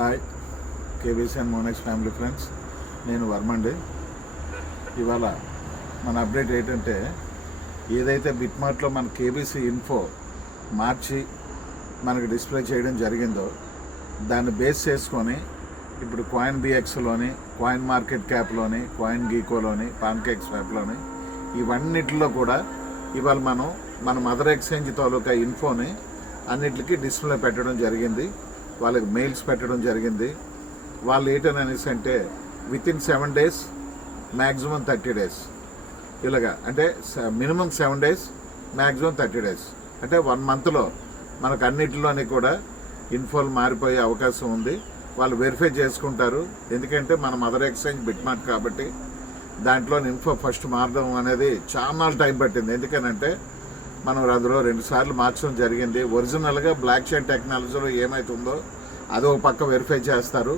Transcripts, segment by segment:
Hi KBC and Monex family friends, నేను వర్మండి. ఇవాళ మన అప్డేట్ ఏంటంటే, ఏదైతే బిట్మార్ట్లో మన కేబీసీ ఇన్ఫో మార్చి మనకు డిస్ప్లే చేయడం జరిగిందో దాన్ని బేస్ చేసుకొని ఇప్పుడు కాయిన్ బిఎక్స్లోని, కాయిన్ మార్కెట్ క్యాప్లోని, కాయిన్ గీకోలోని, పాన్కేక్ స్వాప్లోని ఇవన్నిటిలో కూడా ఇవాళ మన మదర్ ఎక్స్చేంజ్ తాలూకా ఇన్ఫోని అన్నిటికీ డిస్ప్లే పెట్టడం జరిగింది. వాళ్ళకి మెయిల్స్ పెట్టడం జరిగింది. వాళ్ళు ఏంటనేసి అంటే వితిన్ 7 days, మ్యాక్సిమం 30 days ఇలాగా, అంటే మినిమం 7 days, మ్యాక్సిమం 30 days, అంటే 1 monthలో మనకు అన్నిటిలోని కూడా ఇన్ఫోలు మారిపోయే అవకాశం ఉంది. వాళ్ళు వెరిఫై చేసుకుంటారు. ఎందుకంటే మన మదర్ ఎక్స్చేంజ్ బిట్మార్ట్ కాబట్టి దాంట్లో ఇన్ఫో ఫస్ట్ మారడం అనేది చాలా టైం పట్టింది. ఎందుకనంటే మనం అందులో 2 సార్లు మార్చడం జరిగింది. ఒరిజినల్గా బ్లాక్ చైన్ టెక్నాలజీలో ఏమవుతుందో అది ఒక పక్క వెరిఫై చేస్తారు.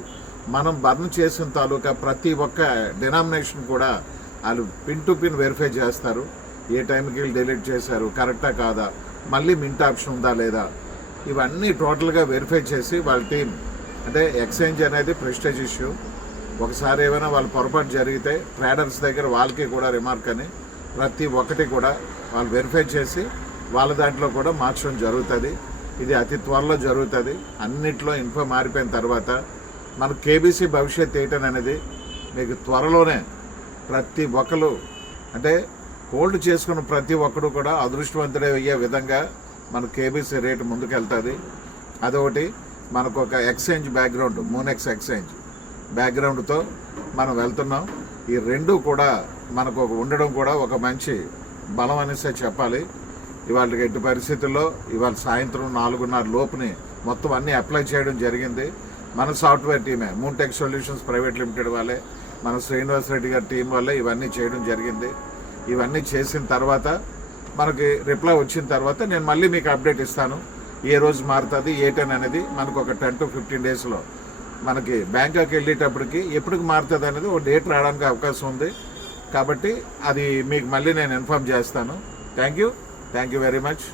మనం బర్న్ చేసిన తాలూకా ప్రతి ఒక్క డినామినేషన్ కూడా వాళ్ళు పిన్ టు పిన్ వెరిఫై చేస్తారు. ఏ టైంకి వీళ్ళు డిలీట్ చేశారు, కరెక్టా కాదా, మళ్ళీ మింట్ ఆప్షన్ ఉందా లేదా, ఇవన్నీ టోటల్గా వెరిఫై చేసి వాళ్ళ టీం, అంటే ఎక్స్చేంజ్ అనేది ప్రెస్టేజ్ ఇష్యూ. ఒకసారి ఏమైనా వాళ్ళు పొరపాటు జరిగితే ట్రేడర్స్ దగ్గర వాళ్ళకి కూడా రిమార్క్ అని ప్రతి ఒక్కటి కూడా వాళ్ళు వెరిఫై చేసి వాళ్ళ దాంట్లో కూడా మార్చడం జరుగుతుంది. ఇది అతి త్వరలో జరుగుతుంది. అన్నిట్లో ఇన్ఫో మారిపోయిన తర్వాత మన కేబీసీ భవిష్యత్ ఏంటనేది మీకు త్వరలోనే ప్రతి ఒక్కరు, అంటే హోల్డ్ చేసుకున్న ప్రతి ఒక్కరు కూడా అదృష్టవంతుడే అయ్యే విధంగా మన కేబీసీ రేటు ముందుకెళ్తుంది. అదొకటి. మనకు ఒక ఎక్స్చేంజ్ బ్యాక్గ్రౌండ్, మోనెక్స్ ఎక్స్చేంజ్ బ్యాక్గ్రౌండ్తో మనం వెళ్తున్నాం. ఈ రెండు కూడా మనకు ఉండడం కూడా ఒక మంచి బలం అనేసే చెప్పాలి. ఇవాళ ఎట్టి పరిస్థితుల్లో ఇవాళ సాయంత్రం 4:30 లోపుని మొత్తం అన్నీ అప్లై చేయడం జరిగింది. మన సాఫ్ట్వేర్ టీమే, మూన్టెక్ సొల్యూషన్స్ ప్రైవేట్ లిమిటెడ్ వాళ్ళే, మన శ్రీనివాస్ రెడ్డి గారి టీం వల్లే ఇవన్నీ చేయడం జరిగింది. ఇవన్నీ చేసిన తర్వాత మనకి రిప్లై వచ్చిన తర్వాత నేను మళ్ళీ మీకు అప్డేట్ ఇస్తాను. ఏ రోజు మారుతుంది ఏంటని అనేది మనకు ఒక 10 to 15 daysలో మనకి బ్యాంకాక్ వెళ్ళేటప్పటికి ఎప్పటికి మారుతుంది అనేది ఒక డేట్ రావడానికి అవకాశం ఉంది. కాబట్టి అది మీకు మళ్ళీ నేను ఇన్ఫార్మ్ చేస్తాను. Thank you very much.